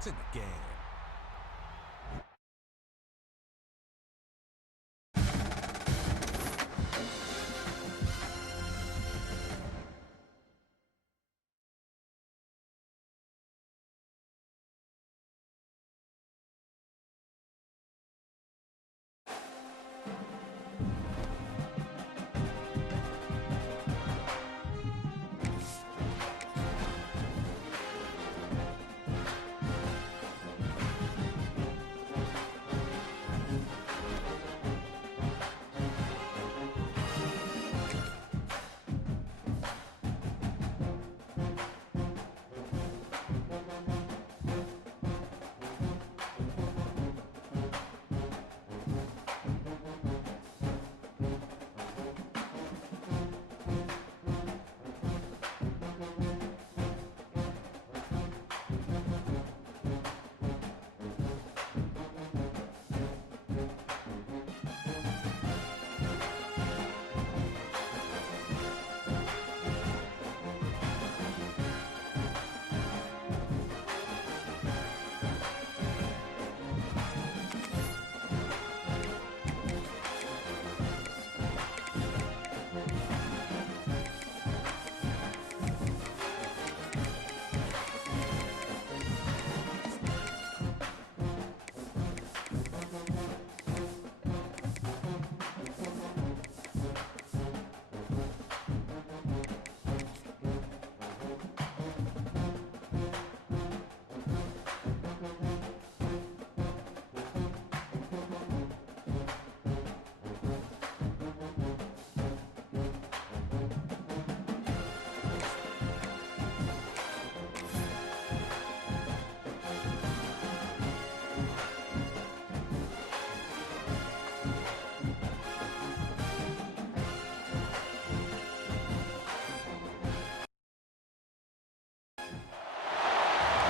It's in the game.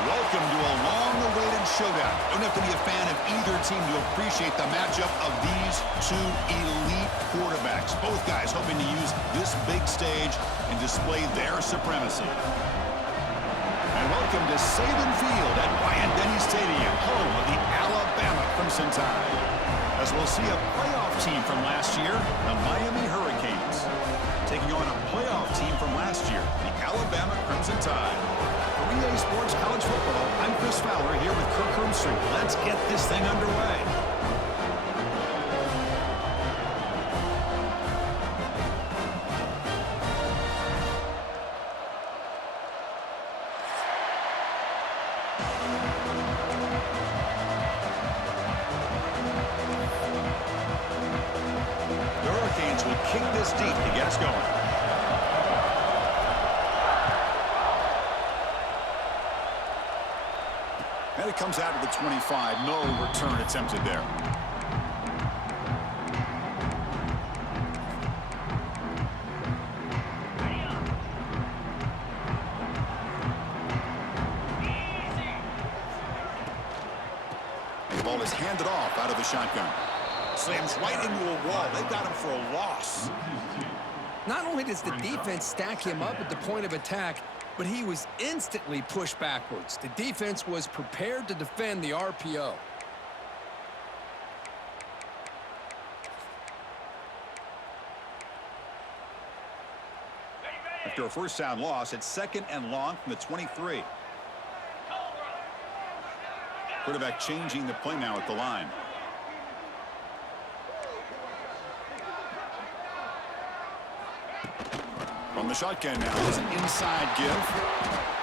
Welcome to a long-awaited showdown. Don't have to be a fan of either team to appreciate the matchup of these two elite quarterbacks. Both guys hoping to use this big stage and display their supremacy. And welcome to Saban Field at Bryant-Denny Stadium, home of the Alabama Crimson Tide. As we'll see a playoff team from last year, the Miami Hurricanes, taking on a playoff team from last year, the Alabama Crimson Tide. For EA Sports College Football, I'm Chris Fowler here with Kirk Herbstreit. Let's get this thing underway. The Hurricanes will kick this deep to get us going. And it comes out of the 25. No return attempted there. The ball is handed off out of the shotgun. Slams right into a wall. They've got him for a loss. Not only does the defense stack him up at the point of attack, but he was instantly pushed backwards. The defense was prepared to defend the RPO. After a first down loss, it's 2nd and long from the 23. Quarterback changing the play now at the line. From the shotgun now, there's an inside give.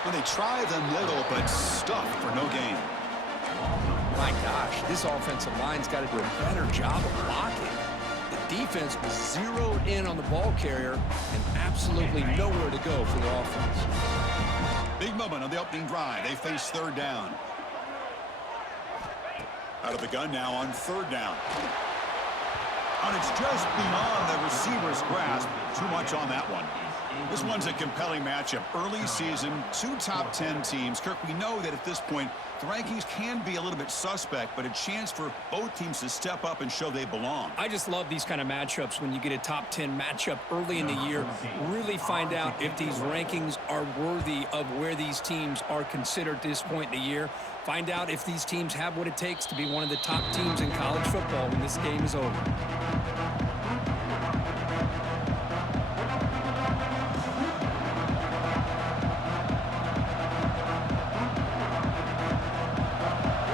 And they try the middle, but stuffed for no gain. My gosh, this offensive line's got to do a better job of blocking. The defense was zeroed in on the ball carrier and absolutely nowhere to go for the offense. Big moment on the opening drive. They face 3rd down. Out of the gun now on 3rd down. And it's just beyond the receiver's grasp. Too much on that one. This one's a compelling matchup. Early season, two top 10 teams. Kirk, we know that at this point, the rankings can be a little bit suspect, but a chance for both teams to step up and show they belong. I just love these kind of matchups when you get a top 10 matchup early in the year. Really find out if these rankings are worthy of where these teams are considered at this point in the year. Find out if these teams have what it takes to be one of the top teams in college football when this game is over.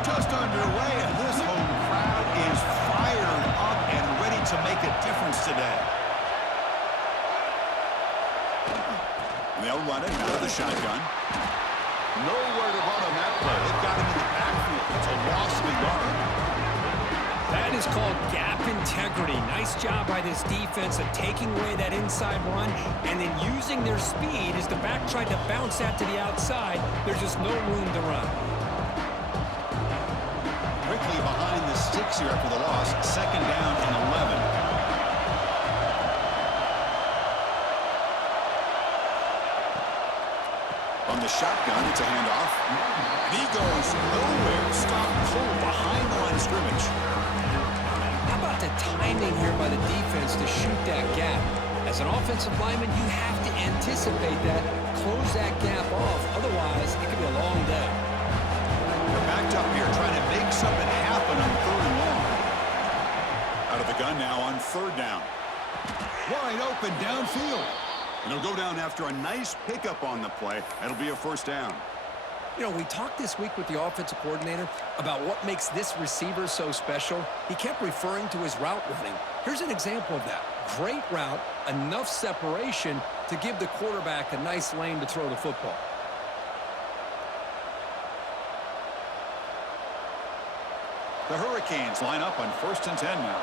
Just underway, and this home crowd is fired up and ready to make a difference today. And they'll run it out of the shotgun. Nowhere to run on that play. They've got him in the backfield. It's a loss of a yard. That is called gap integrity. Nice job by this defense of taking away that inside run and then using their speed as the back tried to bounce that to the outside. There's just no room to run. Quickly behind the sticks here after the loss. 2nd down and 11. On the shotgun, it's a handoff. And he goes nowhere. Stop cold behind the line of scrimmage. How about the timing here by the defense to shoot that gap? As an offensive lineman, you have to anticipate that, close that gap off. Otherwise, it could be a long day. They're backed up here trying to make something happen on 3rd and long. Out of the gun now on 3rd down. Wide open downfield. And he'll go down after a nice pickup on the play. That'll be a 1st down. You know, we talked this week with the offensive coordinator about what makes this receiver so special. He kept referring to his route running. Here's an example of that. Great route, enough separation to give the quarterback a nice lane to throw the football. The Hurricanes line up on 1st and 10 now.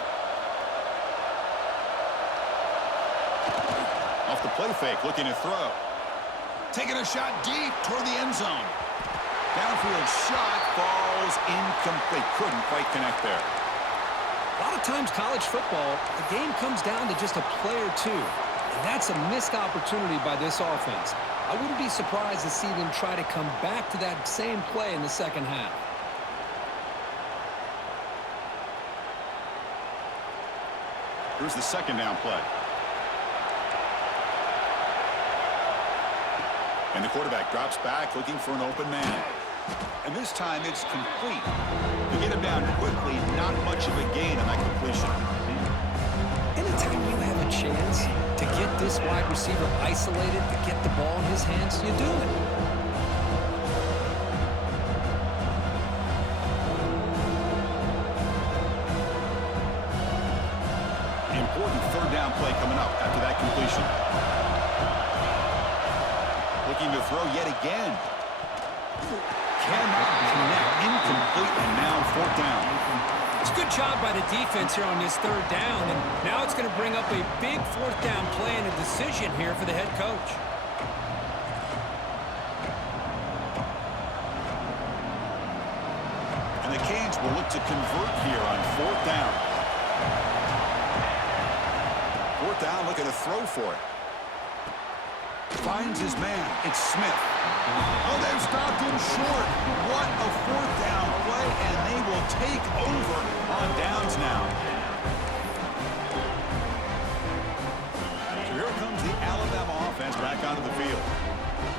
Off the play fake, looking to throw. Taking a shot deep toward the end zone. Downfield shot falls incomplete. Couldn't quite connect there. A lot of times college football, the game comes down to just a play or two. And that's a missed opportunity by this offense. I wouldn't be surprised to see them try to come back to that same play in the 2nd half. Here's the 2nd down play. And the quarterback drops back looking for an open man. And this time it's complete. To get him down quickly, not much of a gain on that completion. Anytime you have a chance to get this wide receiver isolated, to get the ball in his hands, you do it. Important 3rd down play coming up after that completion. Looking to throw yet again. Cannot connect. Incomplete, and now 4th down. It's a good job by the defense here on this 3rd down, and now it's going to bring up a big 4th down play and a decision here for the head coach. And the Canes will look to convert here on 4th down. 4th down, looking to throw for it. Finds his man. It's Smith. Oh, they've stopped him short. What a 4th down play, and they will take over on downs now. So here comes the Alabama offense back onto the field.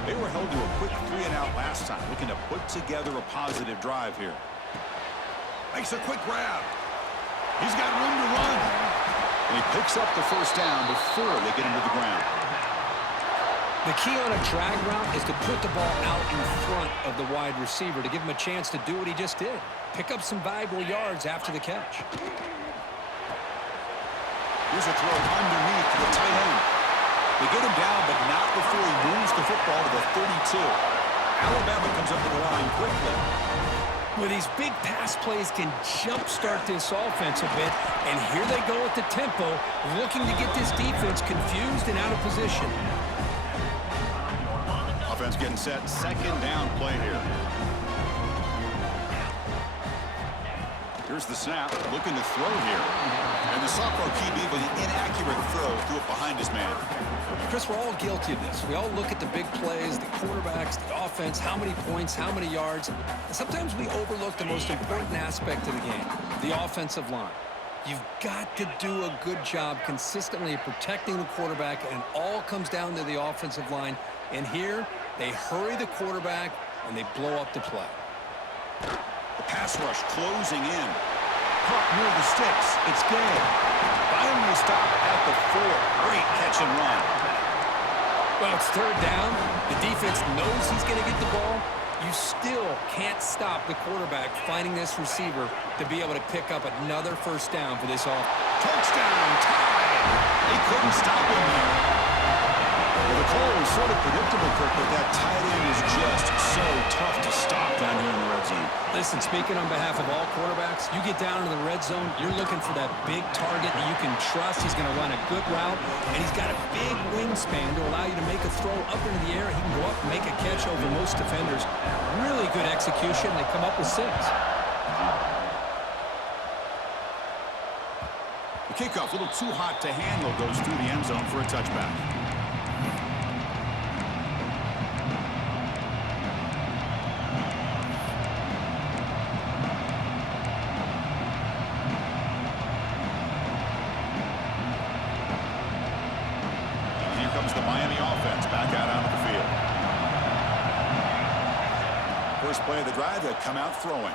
They were held to a quick 3-and-out last time, looking to put together a positive drive here. Makes a quick grab. He's got room to run. And he picks up the 1st down before they get him to the ground. The key on a drag route is to put the ball out in front of the wide receiver to give him a chance to do what he just did. Pick up some valuable yards after the catch. Here's a throw underneath to the tight end. They get him down, but not before he moves the football to the 32. Alabama comes up to the line quickly. Well, these big pass plays can jumpstart this offense a bit, and here they go at the tempo, looking to get this defense confused and out of position. Offense getting set. 2nd down play here. Here's the snap. Looking to throw here. And the sophomore QB with an inaccurate throw threw it behind his man. Chris, we're all guilty of this. We all look at the big plays, the quarterbacks, the offense, how many points, how many yards. And sometimes we overlook the most important aspect of the game, the offensive line. You've got to do a good job consistently of protecting the quarterback, and it all comes down to the offensive line. And here, they hurry the quarterback, and they blow up the play. The pass rush closing in. Caught near the sticks. It's game. Finally stop at the 4. Great catch and run. Well, it's third down. The defense knows he's going to get the ball. You still can't stop the quarterback finding this receiver to be able to pick up another first down for this offense. Touchdown, tied. They couldn't stop him there. Well, the call was sort of predictable, Kirk, but that tight end is just so tough to stop down here in the red zone. Listen, speaking on behalf of all quarterbacks, you get down in the red zone, you're looking for that big target that you can trust. He's going to run a good route, and he's got a big wingspan to allow you to make a throw up into the air. He can go up and make a catch over most defenders. Really good execution. They come up with 6. The kickoff, a little too hot to handle, goes through the end zone for a touchback. Comes the Miami offense back out onto the field. First play of the drive, they come out throwing.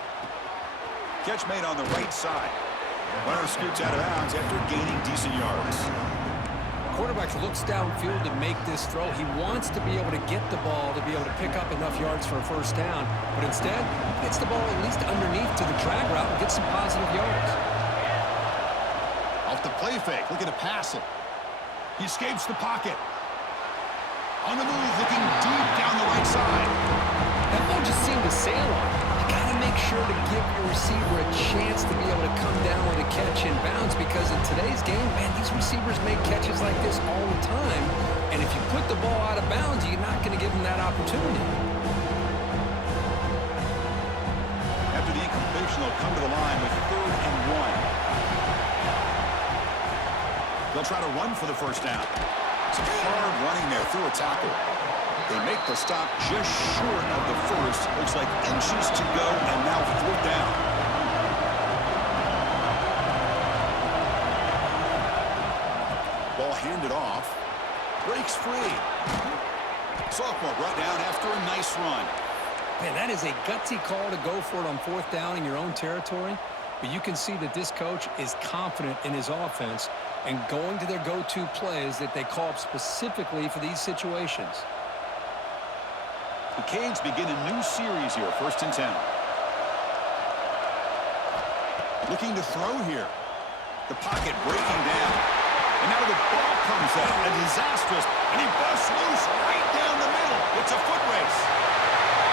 Catch made on the right side. Runner scoots out of bounds after gaining decent yards. Quarterback looks downfield to make this throw. He wants to be able to get the ball to be able to pick up enough yards for a first down, but instead, he gets the ball at least underneath to the drag route and gets some positive yards. Off the play fake, looking to pass it. He escapes the pocket. On the move, looking deep down the right side. That ball just seemed to sail on. You got to make sure to give your receiver a chance to be able to come down with a catch and bounce, because in today's game, man, these receivers make catches like this all the time. And if you put the ball out of bounds, you're not going to give them that opportunity. After the incompletion, they'll come to the line with 3rd and 1. They'll try to run for the first down. It's hard running there through a tackle. They make the stop just short of the first. Looks like inches to go, and now 4th down. Ball handed off. Breaks free. Sophomore brought down after a nice run. Man, that is a gutsy call to go for it on 4th down in your own territory. But you can see that this coach is confident in his offense and going to their go-to plays that they call up specifically for these situations. The Canes begin a new series here, 1st and 10. Looking to throw here. The pocket breaking down. And now the ball comes out. A disastrous, and he busts loose right down the middle. It's a foot race.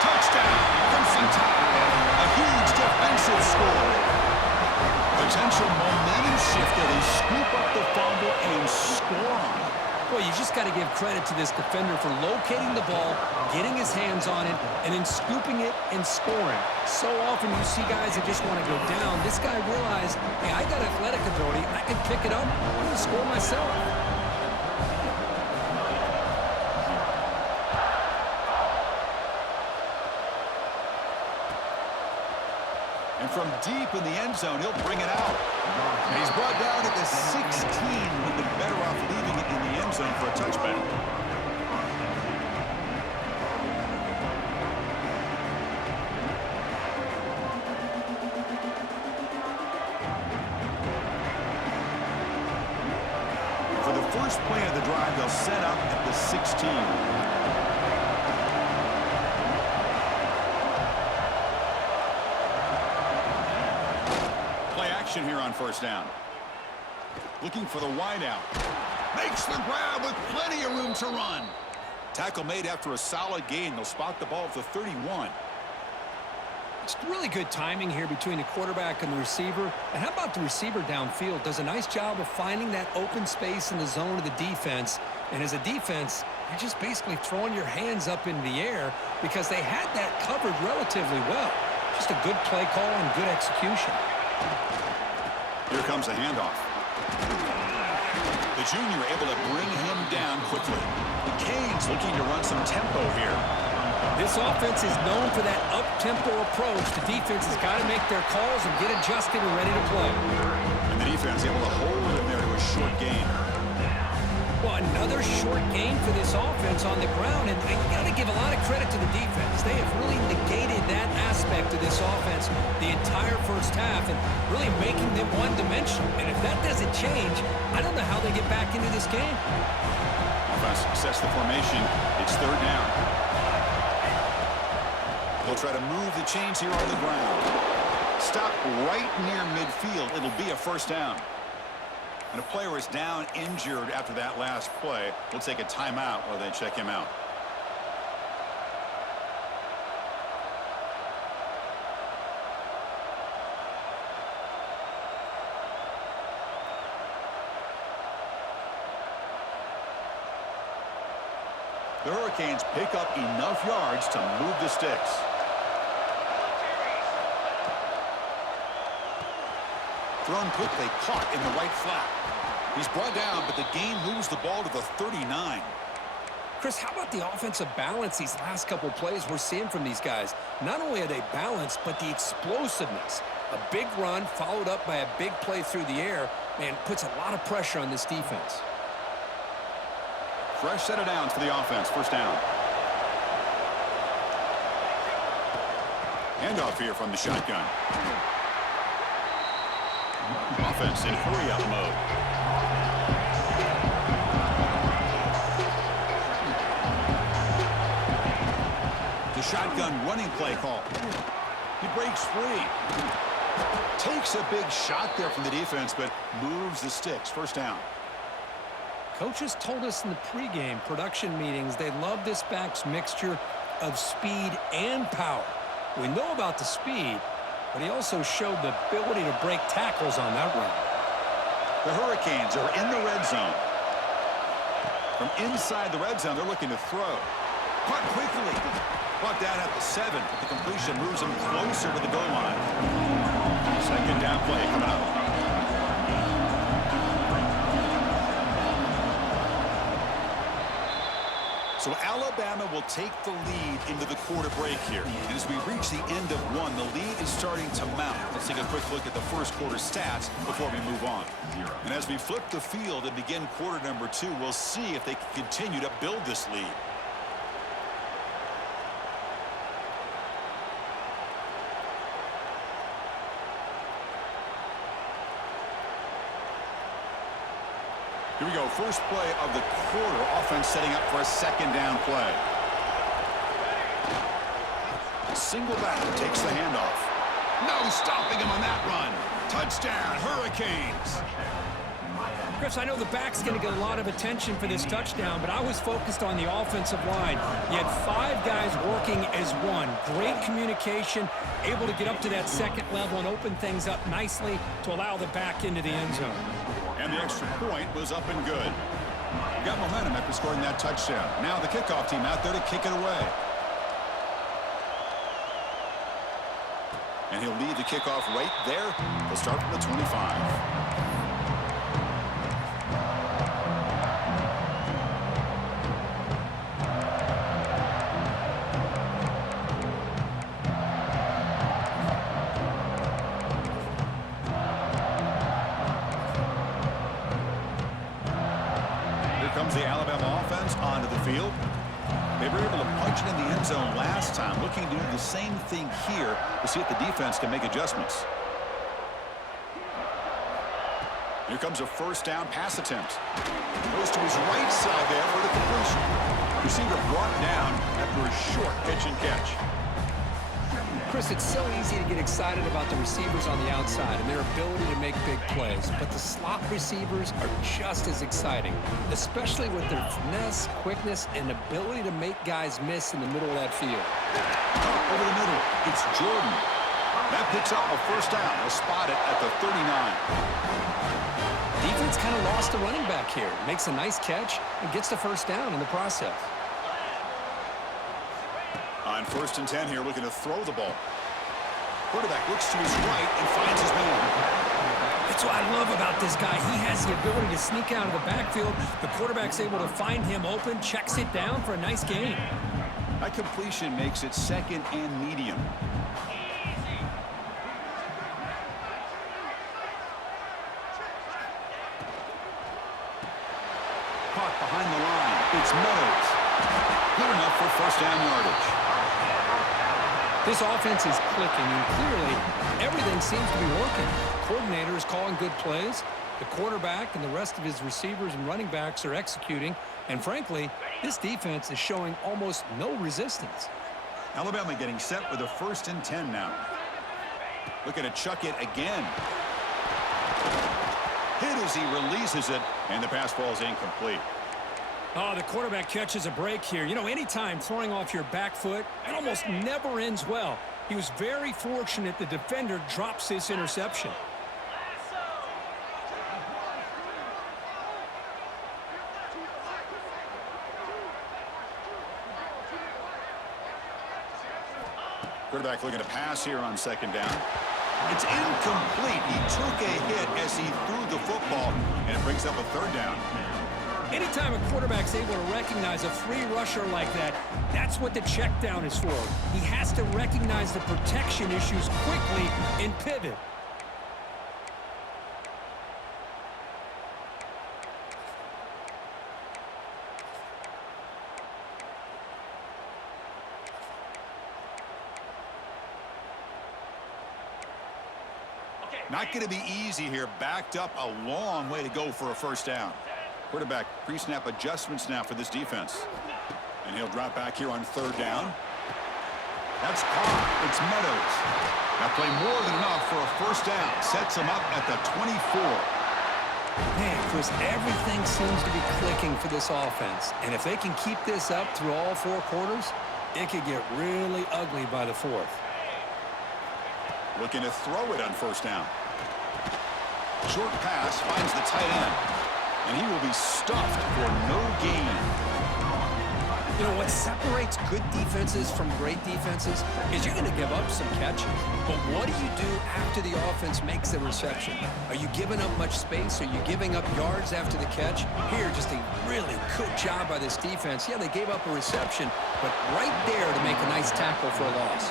Touchdown, Crimson Tide. A huge defensive score. Potential momentum shift that they scoop up the fumble and score on it. Well, you just got to give credit to this defender for locating the ball, getting his hands on it, and then scooping it and scoring. So often you see guys that just want to go down. This guy realized, hey, I got athletic ability. I can pick it up. I'm going to score myself. And from deep in the end zone, he'll bring it out. And he's brought down at the 16, with the better off leaving it in the end zone for a touchback. For the first play of the drive, they'll set up at the 16. Here on 1st down. Looking for the wideout. Makes the grab with plenty of room to run. Tackle made after a solid gain. They'll spot the ball at the 31. It's really good timing here between the quarterback and the receiver. And how about the receiver downfield? Does a nice job of finding that open space in the zone of the defense. And as a defense, you're just basically throwing your hands up in the air because they had that covered relatively well. Just a good play call and good execution. Here comes a handoff. The junior able to bring him down quickly. offense looking to run some tempo here. This offense is known for that up-tempo approach. The defense has got to make their calls and get adjusted and ready to play. And the defense able to hold him there to a short gain. Well, another short gain for this offense on the ground, and you got to give a lot of credit to the defense. They have really negated that aspect of this offense the entire first half and really making them one-dimensional. And if that doesn't change, I don't know how they get back into this game. Offense sets the formation. It's third down. They'll try to move the chains here on the ground. Stop right near midfield. It'll be a first down. And a player is down injured after that last play. We'll take a timeout while they check him out. The Hurricanes pick up enough yards to move the sticks. Thrown quickly, caught in the right flat. He's brought down, but the game moves the ball to the 39. Chris, how about the offensive balance these last couple plays we're seeing from these guys? Not only are they balanced, but the explosiveness. A big run followed up by a big play through the air, man, puts a lot of pressure on this defense. Fresh set of downs for the offense. First down. Handoff here from the shotgun. Offense in hurry-up mode. The shotgun running play call. He breaks free. Takes a big shot there from the defense, but moves the sticks. First down. Coaches told us in the pregame production meetings they love this back's mixture of speed and power. We know about the speed, but he also showed the ability to break tackles on that run. The Hurricanes are in the red zone. From inside the red zone, they're looking to throw. Caught quickly. Brought down at the 7, but the completion moves him closer to the goal line. Second down play coming up. So Alabama will take the lead into the quarter break here. And as we reach the end of one, the lead is starting to mount. Let's take a quick look at the first quarter stats before we move on. And as we flip the field and begin quarter number 2, we'll see if they can continue to build this lead. Here we go, first play of the quarter. Offense setting up for a second down play. Single back takes the handoff. No stopping him on that run. Touchdown, Hurricanes. Chris, I know the back's going to get a lot of attention for this touchdown, but I was focused on the offensive line. You had 5 guys working as one. Great communication, able to get up to that second level and open things up nicely to allow the back into the end zone. And the extra point was up and good. Got momentum after scoring that touchdown. Now the kickoff team out there to kick it away. And he'll lead the kickoff right there. They'll start from the 25. Comes the Alabama offense onto the field. They were able to punch it in the end zone last time, looking to do the same thing here to see if the defense can make adjustments. Here comes a first down pass attempt. Goes to his right side there for the completion. Receiver brought down after a short pitch and catch. Chris, it's so easy to get excited about the receivers on the outside and their ability to make big plays, but the slot receivers are just as exciting, especially with their finesse, quickness, and ability to make guys miss in the middle of that field. Over the middle, it's Jordan. That picks up a first down. They'll spot it at the 39. Defense kind of lost the running back here. Makes a nice catch and gets the first down in the process. On 1st and 10 here, looking to throw the ball. Quarterback looks to his right and finds his man. That's what I love about this guy. He has the ability to sneak out of the backfield. The quarterback's able to find him open, checks it down for a nice gain. That completion makes it second and medium. Caught behind the line. It's Meadows. Good enough for first down yardage. This offense is clicking, and clearly everything seems to be working. The coordinator is calling good plays. The quarterback and the rest of his receivers and running backs are executing. And frankly, this defense is showing almost no resistance. Alabama getting set with a 1st and 10 now. Looking to chuck it again. Hit as he releases it, and the pass falls incomplete. Oh, the quarterback catches a break here. You know, anytime throwing off your back foot, it almost never ends well. He was very fortunate the defender drops this interception. Quarterback looking to pass here on 2nd down. It's incomplete. He took a hit as he threw the football, and it brings up a 3rd down. Anytime a quarterback's able to recognize a free rusher like that, that's what the check down is for. He has to recognize the protection issues quickly and pivot. Not going to be easy here. Backed up a long way to go for a 1st down. Quarterback pre-snap adjustments now for this defense. And he'll drop back here on 3rd down. That's caught. It's Meadows. That play more than enough for a 1st down. Sets him up at the 24. Man, Chris, everything seems to be clicking for this offense. And if they can keep this up through all 4 quarters, it could get really ugly by the 4th. Looking to throw it on 1st down. Short pass finds the tight end. And he will be stuffed for no gain. You know, what separates good defenses from great defenses is you're going to give up some catches. But what do you do after the offense makes the reception? Are you giving up much space? Are you giving up yards after the catch? Here, just a really good job by this defense. Yeah, they gave up a reception, but right there to make a nice tackle for a loss.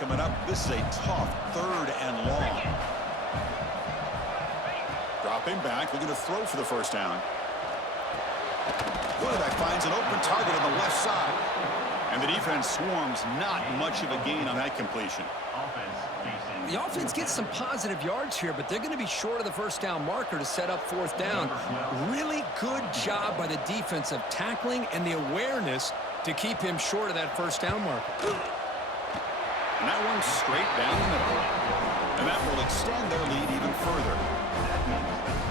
Coming up, this is a tough 3rd and long. Dropping back, looking to throw for the 1st down. Quarterback finds an open target on the left side. And the defense swarms, not much of a gain on that completion. The offense gets some positive yards here, but they're going to be short of the 1st down marker to set up 4th down. Really good job by the defense of tackling and the awareness to keep him short of that 1st down marker. And that one's straight down the middle. And that will extend their lead even further.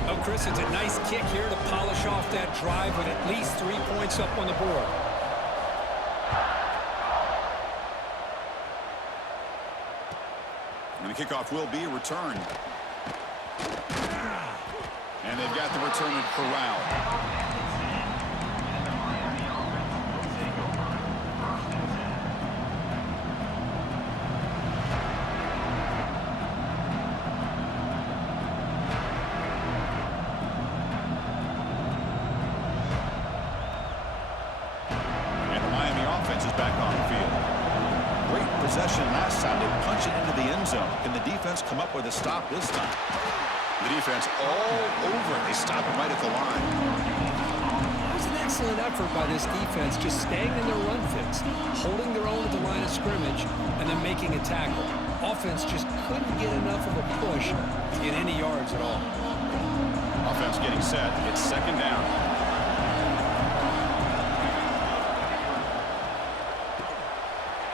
Oh, Chris, it's a nice kick here to polish off that drive with at least 3 points up on the board. And the kickoff will be a return. And they've got the return corralled. Come up with a stop this time. The defense all over. They stop him right at the line. It was an excellent effort by this defense, just staying in their run fix, holding their own at the line of scrimmage, and then making a tackle. Offense just couldn't get enough of a push to get any yards at all. Offense getting set. It's 2nd down.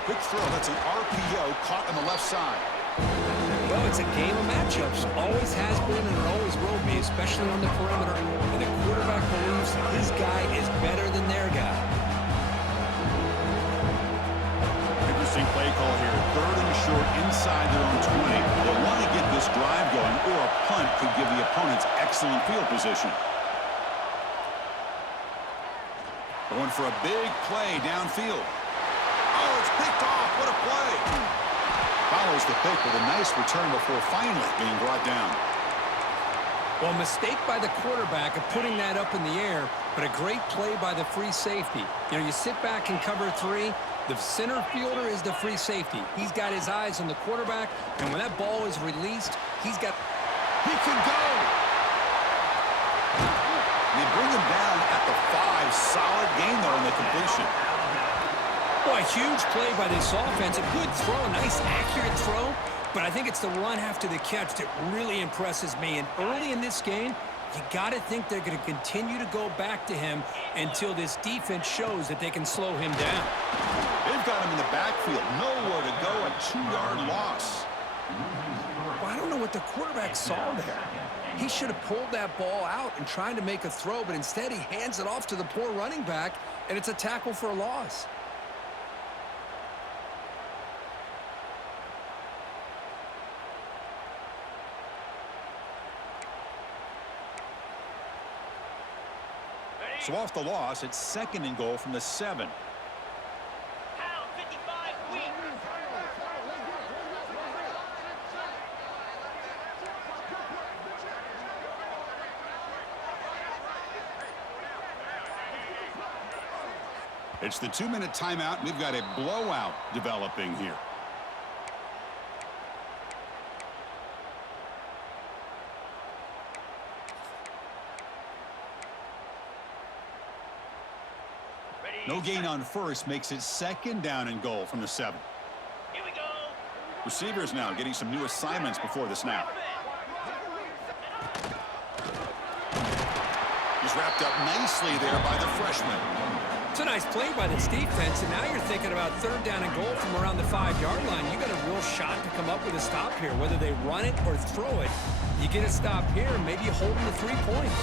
Quick throw. That's an RPO caught on the left side. Well, it's a game of matchups. Always has been and it always will be, especially on the perimeter. And the quarterback believes his guy is better than their guy. Interesting play call here. 3rd and short inside their own 20. They want to get this drive going, or a punt could give the opponents excellent field position. Going for a big play downfield. Oh, it's picked off. What a play. Follows the pick with a nice return before finally being brought down. Well, mistake by the quarterback of putting that up in the air, but a great play by the free safety. You know, you sit back and cover three. The center fielder is the free safety. He's got his eyes on the quarterback, and when that ball is released, he's got... He can go! They bring him down at the 5. Solid gain, though, in the completion. Well, a huge play by this offense. A good throw, a nice, accurate throw. But I think it's the run after the catch that really impresses me. And early in this game, you got to think they're going to continue to go back to him until this defense shows that they can slow him down. They've got him in the backfield. Nowhere to go. A 2-yard loss. Well, I don't know what the quarterback saw there. He should have pulled that ball out and tried to make a throw, but instead he hands it off to the poor running back, and it's a tackle for a loss. So off the loss, it's 2nd and goal from the 7. It's the 2-minute timeout. We've got a blowout developing here. No gain on first makes it 2nd down and goal from the 7. Here we go. Receivers now getting some new assignments before the snap. He's wrapped up nicely there by the freshman. It's a nice play by this defense, and now you're thinking about 3rd down and goal from around the 5-yard line. You got a real shot to come up with a stop here. Whether they run it or throw it, you get a stop here, and maybe you hold them to 3 points.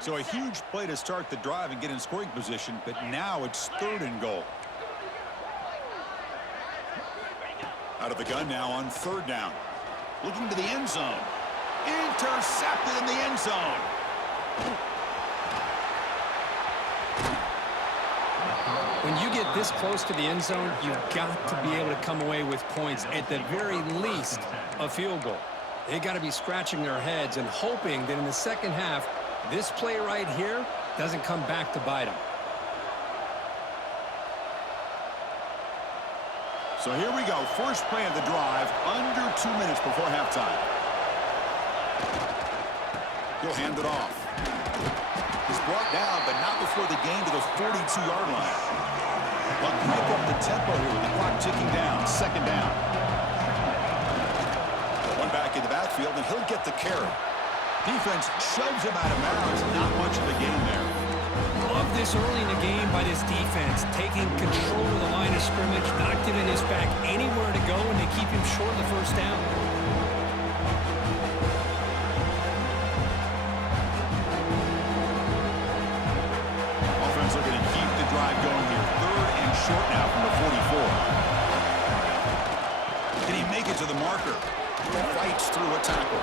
So a huge play to start the drive and get in scoring position, but now it's 3rd and goal. Out of the gun now on 3rd down. Looking to the end zone. Intercepted in the end zone. When you get this close to the end zone, you've got to be able to come away with points, at the very least, a field goal. They got to be scratching their heads and hoping that in the second half, this play right here doesn't come back to bite them. So here we go. First play of the drive, under 2 minutes before halftime. He'll hand it off. He's brought down, but not before the gain to the 42-yard line. But pick up the tempo here with the clock ticking down. 2nd down. One back in the backfield, and he'll get the carry. Defense shoves him out of bounds. Not much of a gain there. Love this early in the game by this defense, taking control of the line of scrimmage, not giving his back anywhere to go, and they keep him short of the 1st down. Offense looking to keep the drive going here. 3rd and short now from the 44. Can he make it to the marker? Fights through a tackle.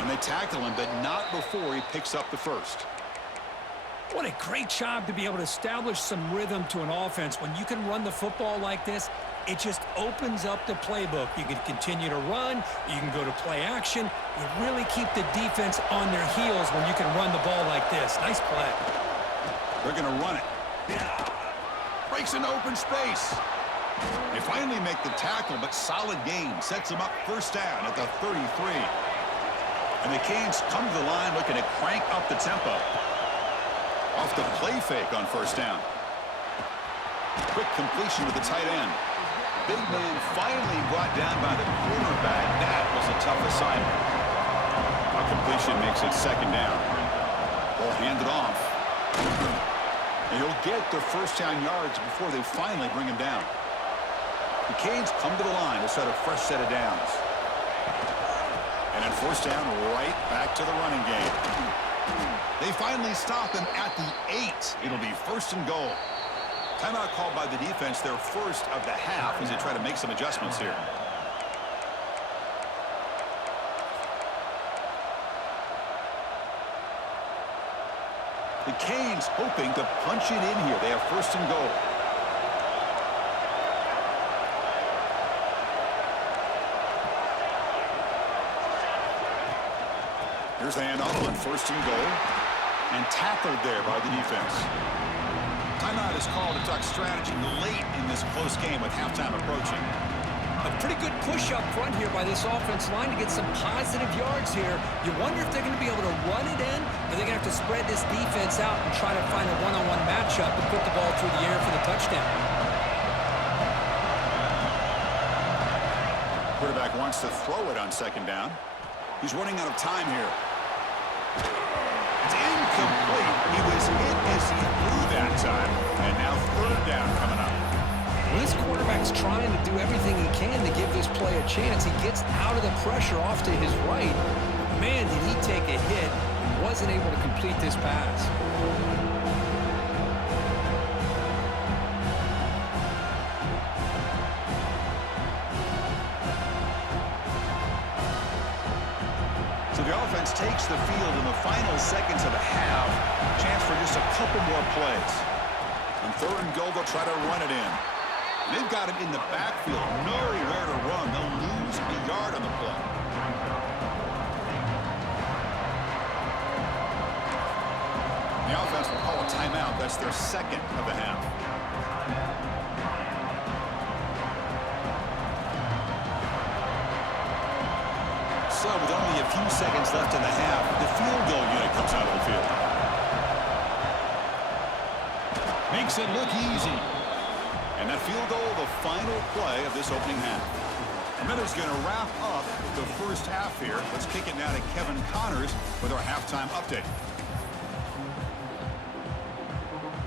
And they tackle him, but not before he picks up the 1st. What a great job to be able to establish some rhythm to an offense. When you can run the football like this, it just opens up the playbook. You can continue to run. You can go to play action. You really keep the defense on their heels when you can run the ball like this. Nice play. They're going to run it. Breaks into open space. They finally make the tackle, but solid gain. Sets them up 1st down at the 33. And the Canes come to the line looking to crank up the tempo. Off the play fake on 1st down. Quick completion to the tight end. Big man finally brought down by the quarterback. That was a tough assignment. A completion makes it 2nd down. They'll hand it off. And he'll get the 1st down yards before they finally bring him down. The Canes come to the line to set a fresh set of downs. And then 1st down, right back to the running game. They finally stop him at the 8. It'll be 1st and goal. Timeout called by the defense, their 1st of the half, as they try to make some adjustments here. The Canes hoping to punch it in here. They have first and goal. Here's the handoff on first and goal. And tackled there by the defense. Timeout is called to talk strategy late in this close game with halftime approaching. A pretty good push up front here by this offense line to get some positive yards here. You wonder if they're going to be able to run it in, or they're going to have to spread this defense out and try to find a one-on-one matchup and put the ball through the air for the touchdown. Quarterback wants to throw it on second down. He's running out of time here. It's incomplete. He was hit as he threw that time. And now third down coming up. Well, this quarterback's trying to do everything he can to give this play a chance. He gets out of the pressure off to his right. Man, did he take a hit and wasn't able to complete this pass. So the offense takes the field in the final seconds of the half. Chance for just a couple more plays. On third and goal, they'll try to run it in. They've got him in the backfield. Nowhere to run. They'll lose a yard on the play. The offense will call a timeout. That's their second of the half. So with only a few seconds left in the half, the field goal unit comes out of the field. Makes it look easy. And that field goal, the final play of this opening half. And that is going to wrap up the first half here. Let's kick it now to Kevin Connors with our halftime update.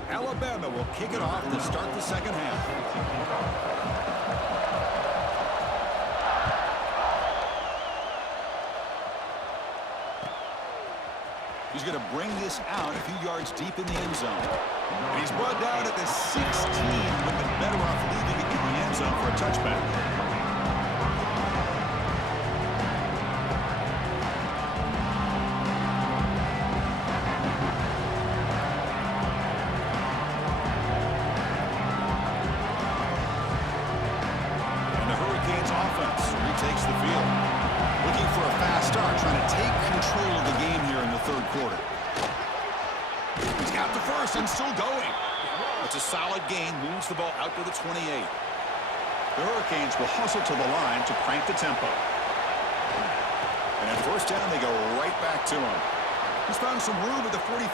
Alabama will kick it off to start the second half. He's going to bring this out a few yards deep in the end zone. And he's brought down at the 16. Would have been better off leaving it in the end zone for a touchback. And the Hurricanes offense retakes the field. Looking for a fast start, trying to take control of the game here in the third quarter. He's got the first and still going. It's a solid gain, moves the ball out to the 28. The Hurricanes will hustle to the line to crank the tempo. And at first down, they go right back to him. He's found some room at the 45.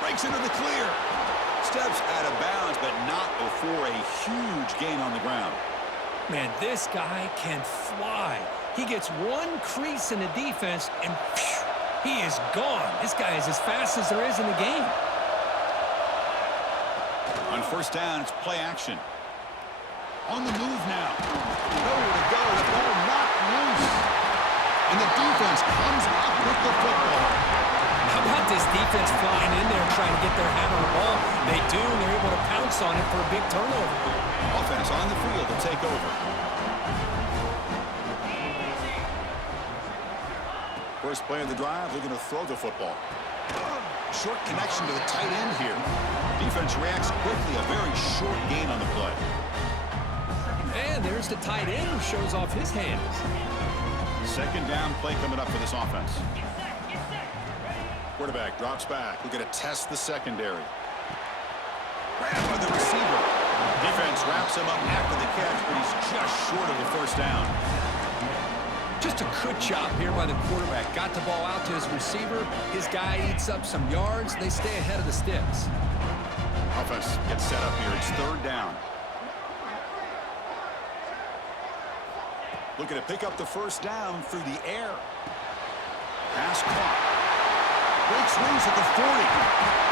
Breaks into the clear. Steps out of bounds, but not before a huge gain on the ground. Man, this guy can fly. He gets one crease in the defense, and phew, he is gone. This guy is as fast as there is in the game. On first down, it's play action. On the move now. Nowhere to go. The ball knocked loose. And the defense comes up with the football. How about this defense flying in there trying to get their hand on the ball? They do, and they're able to pounce on it for a big turnover. Offense on the field to take over. First play of the drive, looking to throw the football. Short connection to the tight end here. Defense reacts quickly, a very short gain on the play. And there's the tight end who shows off his hands. Second down play coming up for this offense. Quarterback drops back. We're going to test the secondary. Grab by the receiver. Defense wraps him up after the catch, but he's just short of the first down. Just a good job here by the quarterback. Got the ball out to his receiver. His guy eats up some yards. They stay ahead of the sticks. Offense gets set up here. It's third down. Looking to pick up the first down through the air. Pass caught. Breaks loose at the 40.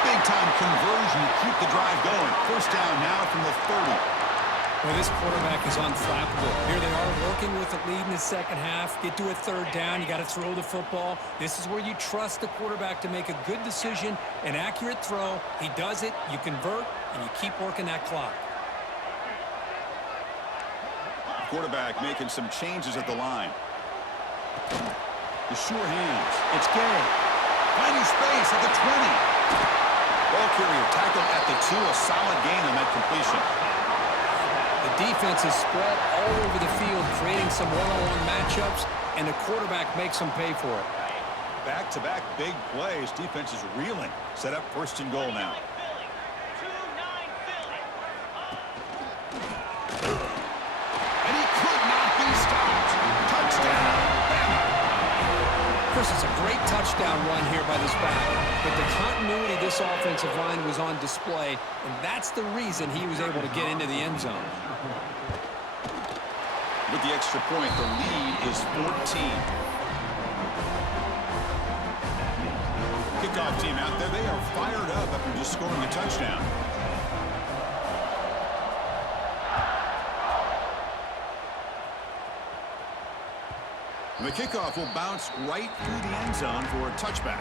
Big-time conversion to keep the drive going. First down now from the 30. Well, this quarterback is unflappable. Here they are working with the lead in the second half. Get to a third down. You got to throw the football. This is where you trust the quarterback to make a good decision, an accurate throw. He does it, you convert, and you keep working that clock. Quarterback making some changes at the line. The sure hands. It's Gay. Finding space at the 20. Ball carrier tackled at the 2, a solid gain on that completion. The defense is spread all over the field, creating some one-on-one matchups, and the quarterback makes them pay for it. Back-to-back big plays. Defense is reeling. Set up 1st and goal now. And he could not be stopped. Touchdown, Bama. Chris, it's a great touchdown run here by this back, but the continuity of this offensive line was on display, and that's the reason he was able to get into the end zone. With the extra point, the lead is 14. Kickoff team out there. They are fired up after just scoring a touchdown. And the kickoff will bounce right through the end zone for a touchback.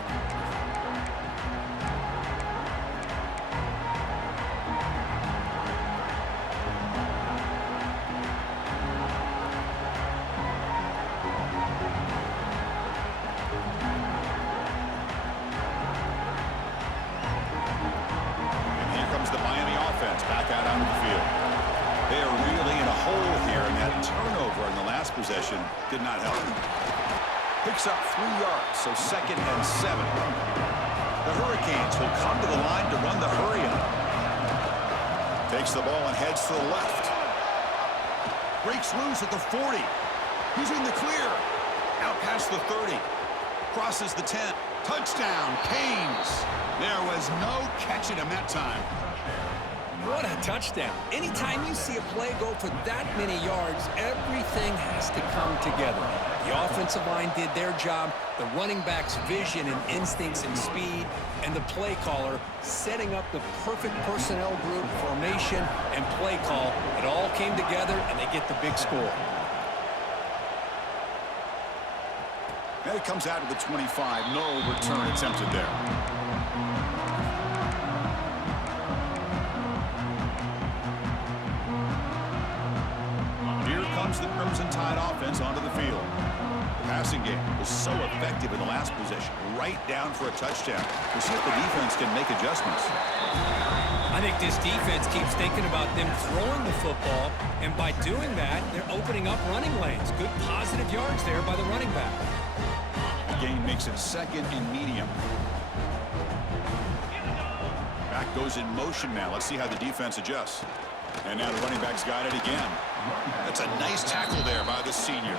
Possession did not help. Picks up 3 yards, so 2nd and 7. The Hurricanes will come to the line to run the hurry up. Takes the ball and heads to the left. Breaks loose at the 40. He's in the clear. Out past the 30. Crosses the 10. Touchdown, Canes. There was no catching him that time. What a touchdown. Anytime you see a play go for that many yards, everything has to come together. The offensive line did their job, the running back's vision and instincts and speed, and the play caller setting up the perfect personnel group, formation, and play call. It all came together, and they get the big score. And it comes out of the 25. No return attempted there. The Crimson Tide offense onto the field. The passing game was so effective in the last possession, right down for a touchdown. We'll see if the defense can make adjustments. I think this defense keeps thinking about them throwing the football, and by doing that, they're opening up running lanes. Good positive yards there by the running back. The game makes it 2nd and medium. Back goes in motion now. Let's see how the defense adjusts. And now the running back's got it again. That's a nice tackle there by the senior.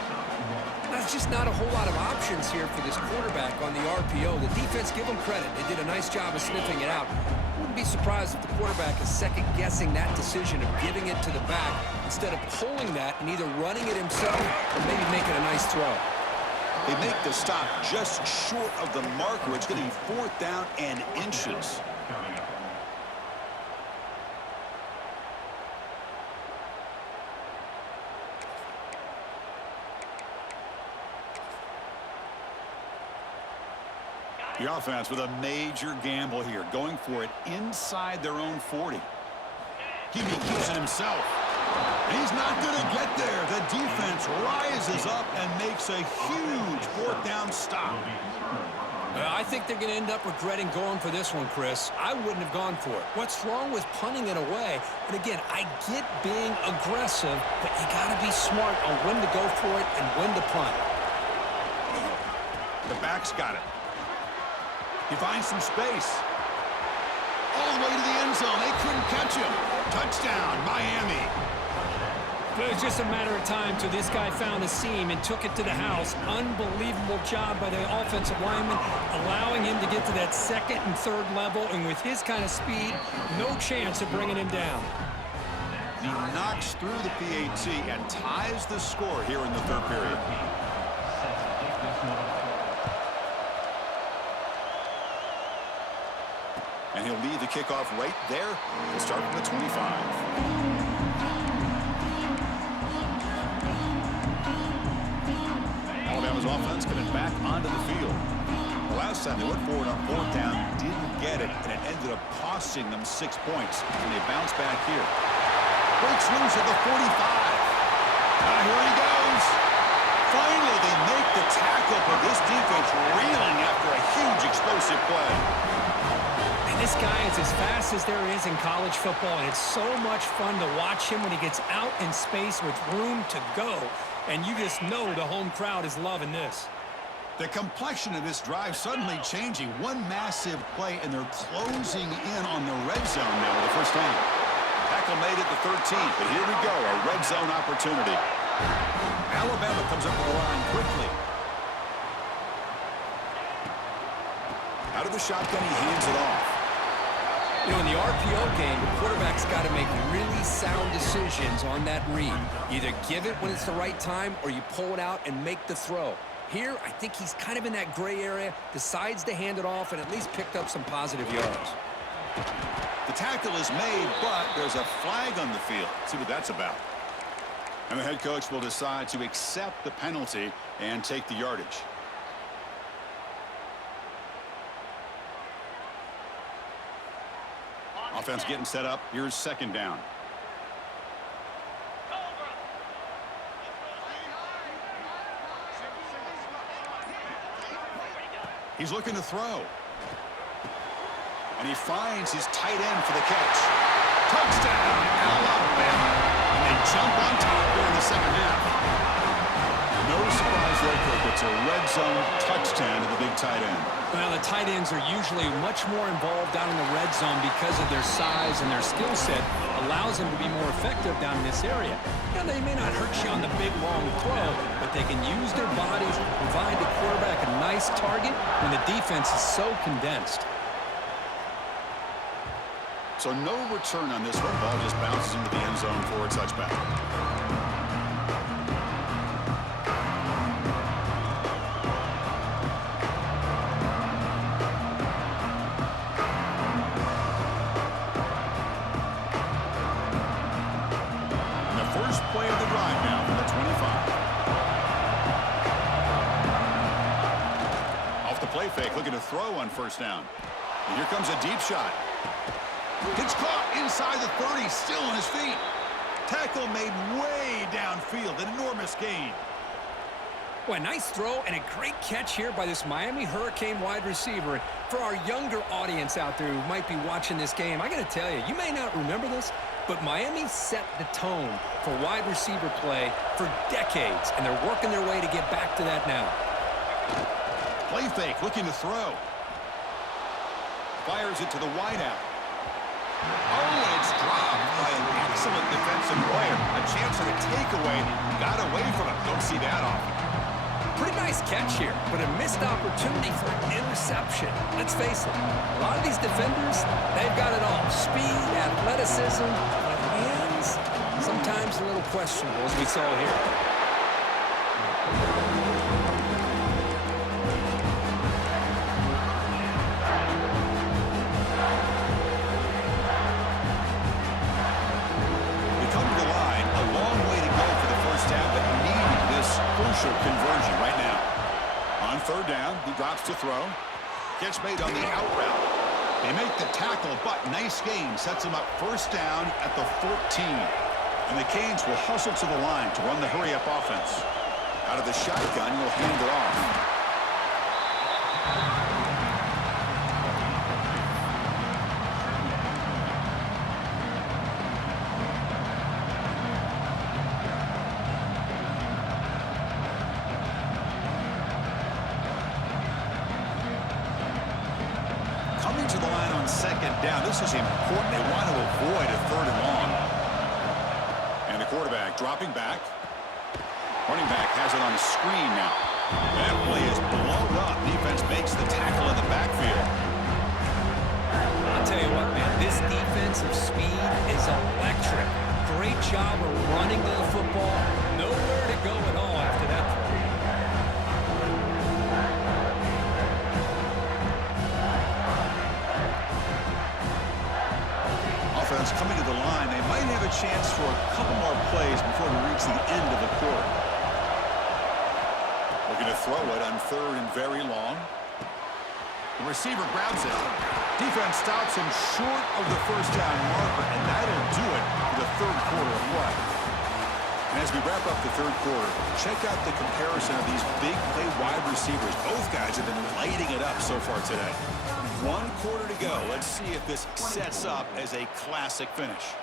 There's just not a whole lot of options here for this quarterback on the RPO. The defense, give them credit. They did a nice job of sniffing it out. Wouldn't be surprised if the quarterback is second-guessing that decision of giving it to the back instead of pulling that and either running it himself or maybe making a nice throw. They make the stop just short of the marker. It's going to be 4th down and inches. The offense with a major gamble here, going for it inside their own 40. Hebe keeps it himself. And he's not going to get there. The defense rises up and makes a huge 4th down stop. I think they're going to end up regretting going for this one, Chris. I wouldn't have gone for it. What's wrong with punting it away? And again, I get being aggressive, but you got to be smart on when to go for it and when to punt. The back's got it. He finds some space. All the way to the end zone. They couldn't catch him. Touchdown, Miami. It was just a matter of time till this guy found a seam and took it to the house. Unbelievable job by the offensive lineman, allowing him to get to that 2nd and 3rd level. And with his kind of speed, no chance of bringing him down. He knocks through the PAT and ties the score here in the 3rd period. And he'll lead the kickoff right there. He'll start from the 25. Alabama's offense coming back onto the field. The last time they went forward on 4th down, didn't get it, and it ended up costing them 6 points. And they bounce back here. Breaks loose at the 45. Here he goes. Finally, they make the tackle, but this defense reeling after a huge explosive play. This guy is as fast as there is in college football, and it's so much fun to watch him when he gets out in space with room to go. And you just know the home crowd is loving this. The complexion of this drive suddenly changing. One massive play, and they're closing in on the red zone now with the first down. Tackle made at the 13th, but here we go, a red zone opportunity. Alabama comes up to the line quickly. Out of the shotgun, he hands it off. You know, in the RPO game, the quarterback's got to make really sound decisions on that read. Either give it when it's the right time or you pull it out and make the throw. Here, I think he's kind of in that gray area, decides to hand it off and at least picked up some positive yards. The tackle is made, but there's a flag on the field. See what that's about. And the head coach will decide to accept the penalty and take the yardage. Offense getting set up. Here's second down. He's looking to throw. And he finds his tight end for the catch. Touchdown, Alabama. And they jump on top during the second half. No surprise there, Cook. It's a red zone touchdown to the big tight end. Well, the tight ends are usually much more involved down in the red zone because of their size and their skill set allows them to be more effective down in this area. Now, they may not hurt you on the big, long throw, but they can use their bodies to provide the quarterback a nice target when the defense is so condensed. So no return on this one. Ball just bounces into the end zone for a touchback. Play of the drive now from the 25. Off the play fake, looking to throw on first down. And here comes a deep shot. It's caught inside the 30, still on his feet. Tackle made way downfield, an enormous gain. Boy, nice throw and a great catch here by this Miami Hurricane wide receiver. For our younger audience out there who might be watching this game, I got to tell you, you may not remember this, but Miami set the tone for wide receiver play for decades, and they're working their way to get back to that now. Play fake, looking to throw. Fires it to the wideout. Oh, and it's dropped by an excellent defensive player. A chance at a takeaway. Got away from it. Don't see that often. Pretty nice catch here, but a missed opportunity for an interception. Let's face it, a lot of these defenders, they've got it all. Speed, athleticism, but hands, sometimes a little questionable, as we saw here. We come to the line, a long way to go for the first half, but needing this crucial conversion right now. On third down, he drops to throw. Catch made on the out route. They make the tackle, but nice gain. Sets him up first down at the 14. And the Canes will hustle to the line to run the hurry-up offense. Out of the shotgun, he'll hand it off. Coming to the line on second down. This is important. They want to avoid a third and long. And the quarterback dropping back. Running back has it on the screen now. That play is blown up. Defense makes the tackle in the backfield. I'll tell you what, man, this defensive speed is electric. Great job of running to the football. Nowhere to go at all after that play. Offense coming to the line. They might have a chance for a couple more plays before we reach the end of the quarter. Looking to throw it on third and very long. The receiver grabs it. Defense stops him short of the first down marker, and that'll do it for the third quarter of play. And as we wrap up the third quarter, check out the comparison of these big play wide receivers. Both guys have been lighting it up so far today. 1 quarter to go. Let's see if this sets up as a classic finish.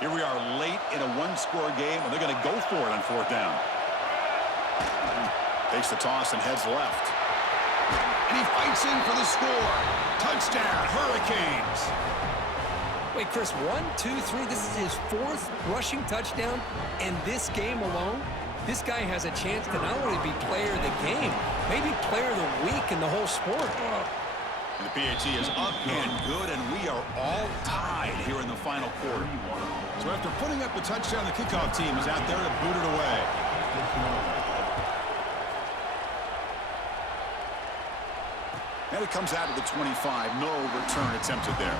Here we are late in a one-score game, and they're going to go for it on 4th down. Takes the toss and heads left. And he fights in for the score. Touchdown, Hurricanes. Wait, Chris, 1, 2, 3. This is his 4th rushing touchdown, and this game alone, this guy has a chance to not only be player of the game, maybe player of the week in the whole sport. And the PAT is up and good, and we are all tied here in the final quarter. So after putting up the touchdown, the kickoff team is out there to boot it away. And it comes out of the 25. No return attempted there.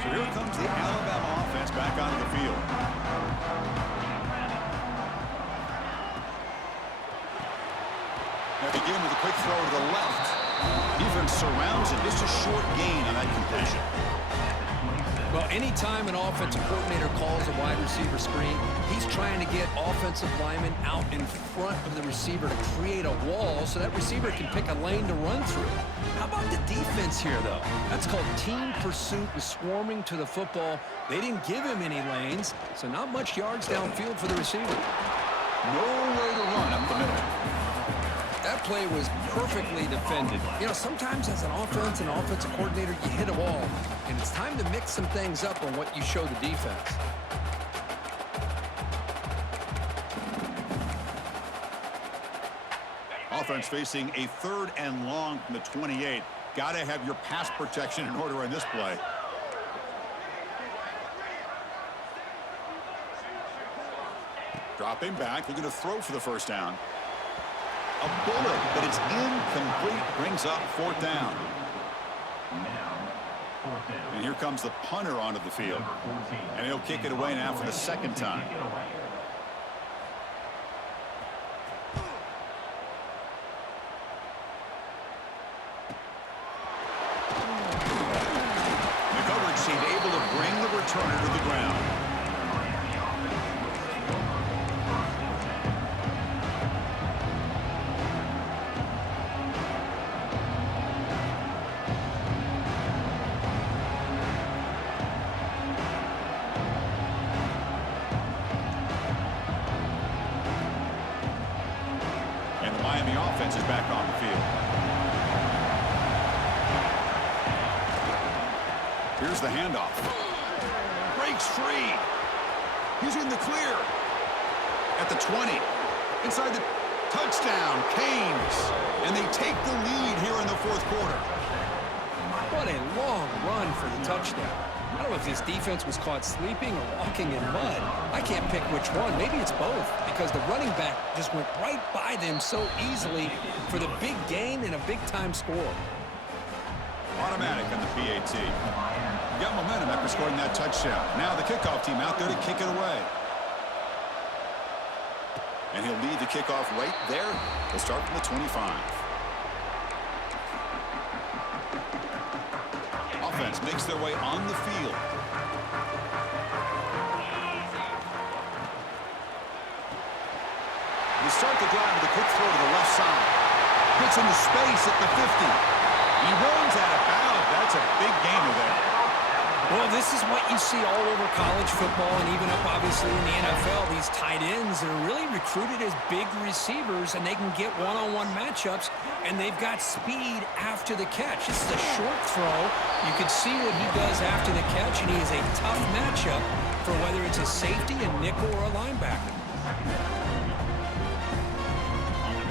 So here comes the Alabama offense back onto the field. Now begin with a quick throw to the left. Defense surrounds it. Just a short gain on that completion. Well, anytime an offensive coordinator calls a wide receiver screen, he's trying to get offensive linemen out in front of the receiver to create a wall so that receiver can pick a lane to run through. How about the defense here, though? That's called team pursuit and swarming to the football. They didn't give him any lanes, so not much yards downfield for the receiver. Nowhere to run up the middle. That play was perfectly defended. You know, sometimes as an offensive coordinator, you hit a wall, and it's time to mix some things up on what you show the defense. Offense facing a 3rd and long from the 28. Got to have your pass protection in order in this play. Dropping back, looking to throw for the 1st down. A bullet, but it's incomplete. Brings up 4th down. And here comes the punter onto the field. And he'll kick it away now for the 2nd time. The coverage seemed able to bring the returner to the ground. Miami offense is back on the field. Here's the handoff. Breaks free. He's in the clear. At the 20. Inside the touchdown. Canes. And they take the lead here in the 4th quarter. What a long run for the touchdown. I don't know if this defense was caught sleeping or walking in mud. I can't pick which one. Maybe it's both, because the running back just went right by them so easily for the big gain and a big-time score. Automatic on the PAT. Got momentum after scoring that touchdown. Now the kickoff team out there to kick it away. And he'll lead the kickoff right there. They'll start from the 25. Offense makes their way on the field. They start the drive with a quick throw to the left side. Gets into space at the 50. He runs out of bounds. That's a big gainer there. Well, this is what you see all over college football and even up, obviously, in the NFL. These tight ends that are really recruited as big receivers, and they can get one-on-one matchups, and they've got speed after the catch. This is a short throw. You can see what he does after the catch, and he is a tough matchup for whether it's a safety, a nickel, or a linebacker.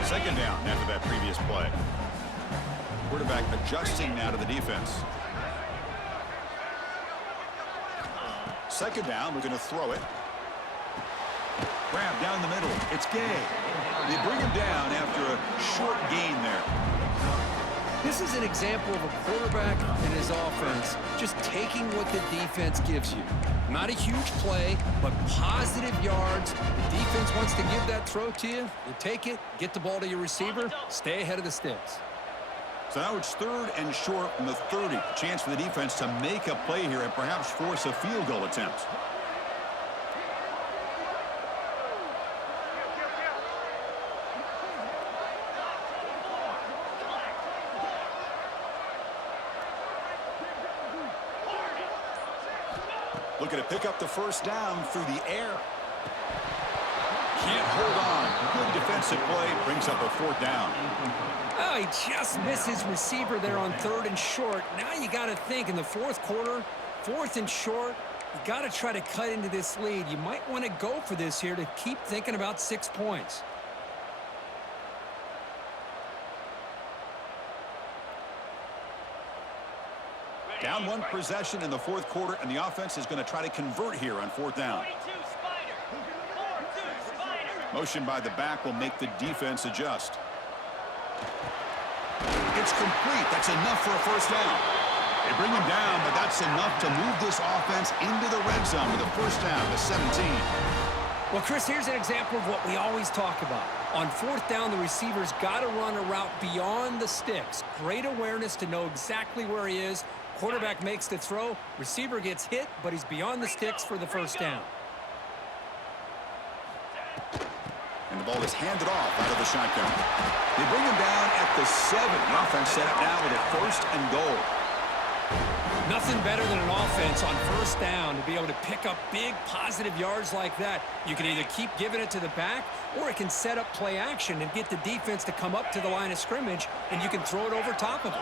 2nd down after that previous play. Quarterback adjusting now to the defense. Second down, we're going to throw it. Grab down the middle. It's Gay. They bring him down after a short gain there. This is an example of a quarterback and his offense just taking what the defense gives you. Not a huge play, but positive yards. The defense wants to give that throw to you. You take it, get the ball to your receiver, stay ahead of the sticks. So now it's third and short from the 30. Chance for the defense to make a play here and perhaps force a field goal attempt. Looking to pick up the first down through the air. Can't hold on. Good defensive play. Brings up a fourth down. Oh, he just missed his receiver there on third and short. Now you got to think in the fourth quarter, fourth and short, you got to try to cut into this lead. You might want to go for this here to keep thinking about 6 points. Down one possession in the fourth quarter, and the offense is going to try to convert here on fourth down. Motion by the back will make the defense adjust. It's complete. That's enough for a first down. They bring him down, but that's enough to move this offense into the red zone with a first down to 17. Well, Chris, here's an example of what we always talk about. On fourth down, the receiver's got to run a route beyond the sticks. Great awareness to know exactly where he is. Quarterback makes the throw. Receiver gets hit, but he's beyond the sticks for the first down. And the ball is handed off out of the shotgun. They bring him down at the 7. The offense set up now with a first and goal. Nothing better than an offense on first down to be able to pick up big positive yards like that. You can either keep giving it to the back, or it can set up play action and get the defense to come up to the line of scrimmage, and you can throw it over top of it.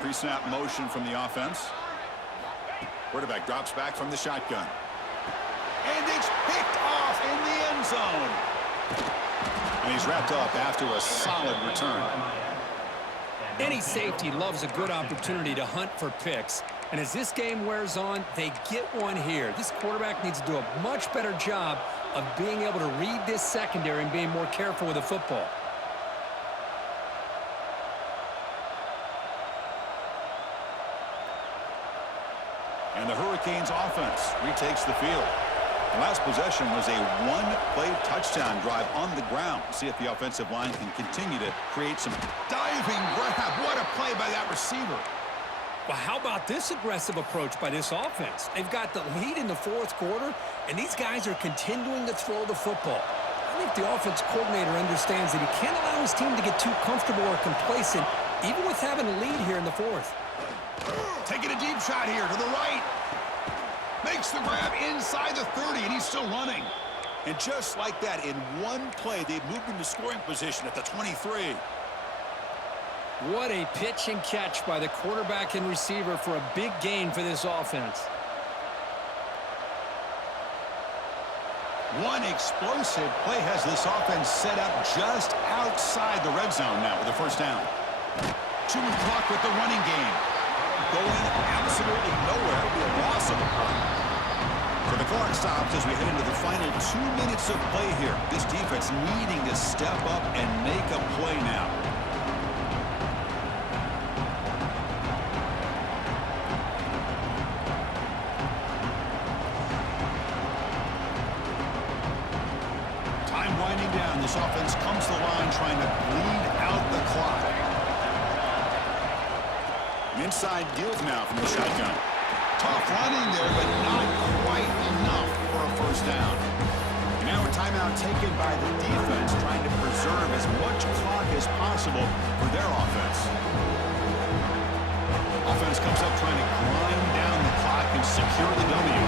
Pre-snap motion from the offense. Quarterback drops back from the shotgun. And it's picked off in the end zone. And he's wrapped up after a solid return. Any safety loves a good opportunity to hunt for picks. And as this game wears on, they get one here. This quarterback needs to do a much better job of being able to read this secondary and being more careful with the football. And the Hurricanes offense retakes the field. The last possession was a one-play touchdown drive on the ground. See if the offensive line can continue to create some diving grab. What a play by that receiver. Well, how about this aggressive approach by this offense? They've got the lead in the fourth quarter, and these guys are continuing to throw the football. I think the offense coordinator understands that he can't allow his team to get too comfortable or complacent, even with having a lead here in the fourth. Taking a deep shot here to the right. Makes the grab inside the 30, and he's still running. And just like that, in one play, they've moved into scoring position at the 23. What a pitch and catch by the quarterback and receiver for a big gain for this offense. One explosive play has this offense set up just outside the red zone now with a first down. Chewing clock with the running game. Going absolutely nowhere. It'll be a loss of a play. So the clock stops as we head into the final 2 minutes of play here. This defense needing to step up and make a play now. Time winding down. This offense comes to the line trying to bleed out the clock. Inside give now from the shotgun. Tough running there, but not quite enough for a first down. And now a timeout taken by the defense, trying to preserve as much clock as possible for their offense. Offense comes up trying to grind down the clock and secure the W.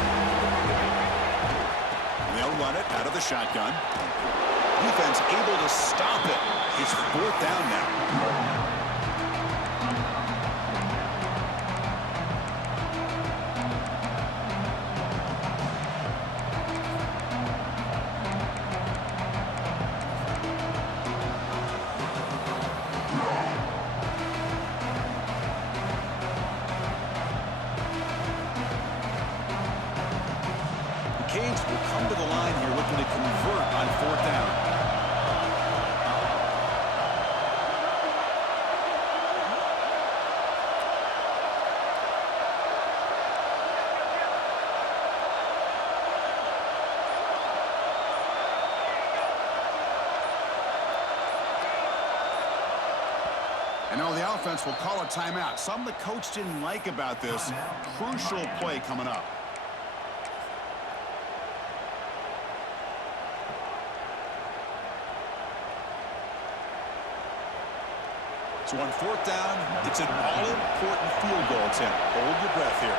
And they'll run it out of the shotgun. Defense able to stop it. It's fourth down now. Canes will come to the line here looking to convert on 4th down. And now the offense will call a timeout. Something the coach didn't like about this. Crucial play coming up. So on 4th down, it's an all-important field goal attempt. Hold your breath here.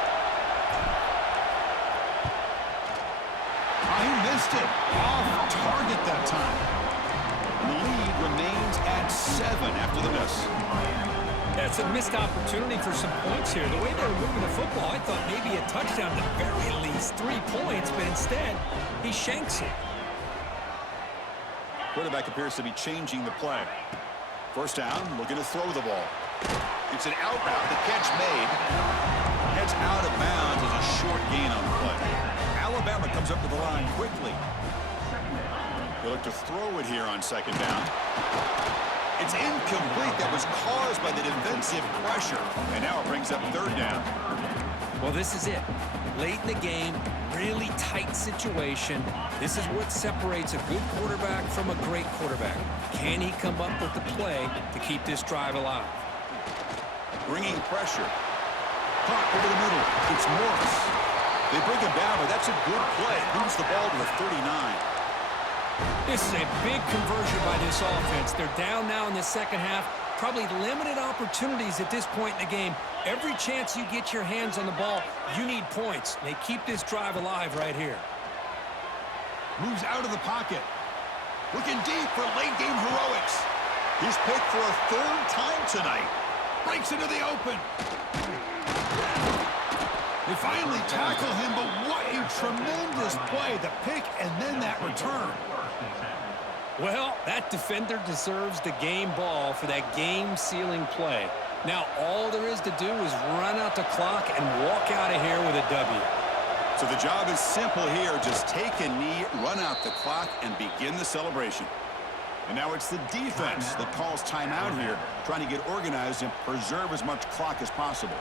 Oh, he missed it. Off target that time. The lead remains at 7 after the miss. That's a missed opportunity for some points here. The way they were moving the football, I thought maybe a touchdown, at the very least 3 points, but instead, he shanks it. Quarterback appears to be changing the play. 1st down, looking to throw the ball. It's an out route. The catch made. Heads out of bounds as a short gain on the play. Alabama comes up to the line quickly. They look to throw it here on 2nd down. It's incomplete. That was caused by the defensive pressure. And now it brings up 3rd down. Well, this is it. Late in the game, really tight situation. This is what separates a good quarterback from a great quarterback. Can he come up with the play to keep this drive alive? Bringing pressure. Caught over the middle. It's Morris. They bring him down, but that's a good play. Moves the ball to the 39. This is a big conversion by this offense. They're down now in the 2nd half. Probably limited opportunities at this point in the game. Every chance you get your hands on the ball, you need points. They keep this drive alive right here. Moves out of the pocket. Looking deep for late-game heroics. He's picked for a 3rd time tonight. Breaks into the open. They finally tackle him, but what a tremendous play. The pick and then that return. Well, that defender deserves the game ball for that game-sealing play. Now, all there is to do is run out the clock and walk out of here with a W. So the job is simple here. Just take a knee, run out the clock, and begin the celebration. And now it's the defense that calls timeout here, trying to get organized and preserve as much clock as possible.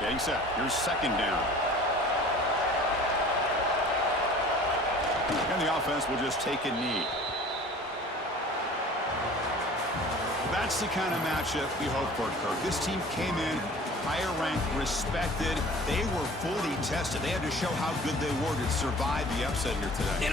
Getting set. Here's 2nd down. And the offense will just take a knee. That's the kind of matchup we hope for, Kirk. This team came in higher ranked, respected. They were fully tested. They had to show how good they were to survive the upset here today. And I